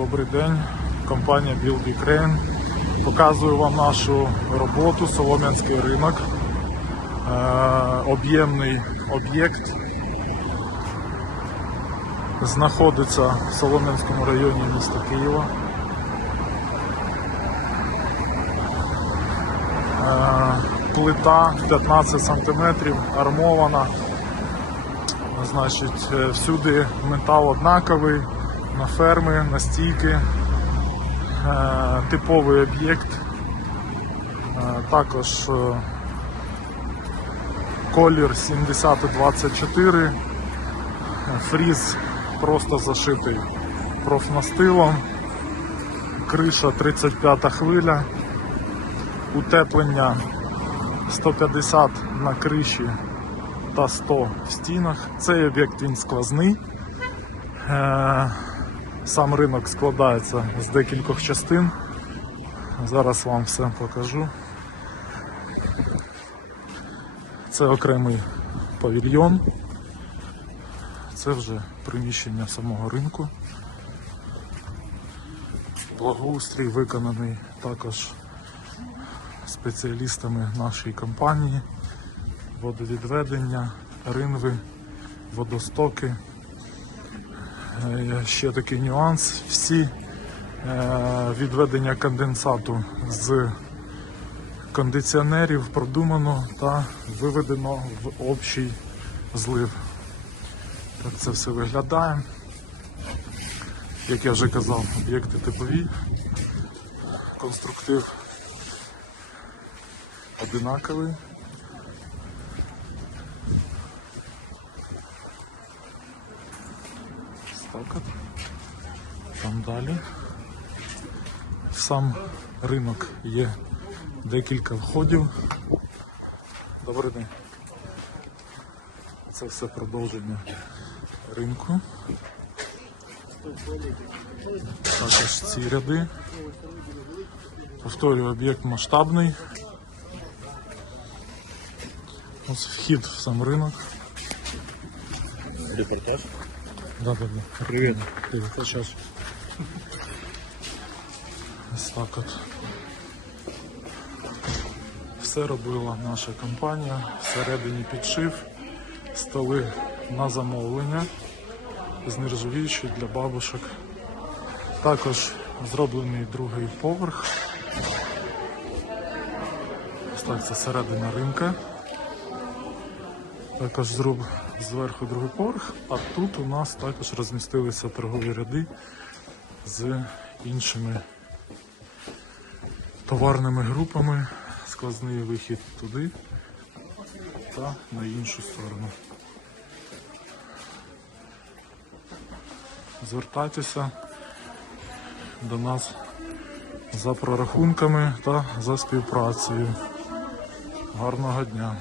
Добрий день, компанія Build Ukraine. Показую вам нашу роботу, Солом'янський ринок. Е, об'ємний об'єкт. Знаходиться в Солом'янському районі міста Києва. Е, плита 15 см, армована. Значить, е, всюди метал однаковий, на ферми, на стійки, Е, типовий об'єкт. Е, Також е, колір 7024, Е, фріз просто зашитий профнастилом, криша 35 хвиля, утеплення 150 на криші та 100 в стінах. Цей об'єкт він сквозний. Сам ринок складається з декількох частин. Зараз вам все покажу. Це окремий павільйон. Це вже приміщення самого ринку. Благоустрій виконаний також спеціалістами нашої компанії. Водовідведення, ринви, водостоки. Е, Ще такий нюанс. Всі е, відведення конденсату з кондиціонерів продумано та виведено в общий злив. Так це все виглядає. Як я вже казав, об'єкти типові, конструктив одинаковий. От. Там далі. Сам ринок є декілька входів. Добрий день. Це все продовження ринку. Також ці ряди. Повторюю, об'єкт масштабний. Ось вхід в сам ринок. Репортаж. Да, да, да. Привет. Привет, сейчас. Ось так от. Все робила наша компанія. Всередині підшив, столи на замовлення з нержавіючі для бабушок. Також зроблений другий поверх. Ось так це середина ринка. Також зроб зверху другий поверх, а тут у нас також розмістилися торгові ряди з іншими товарними групами. Сквозний вихід туди та на іншу сторону. Звертайтеся до нас за прорахунками та за співпрацею. Гарного дня!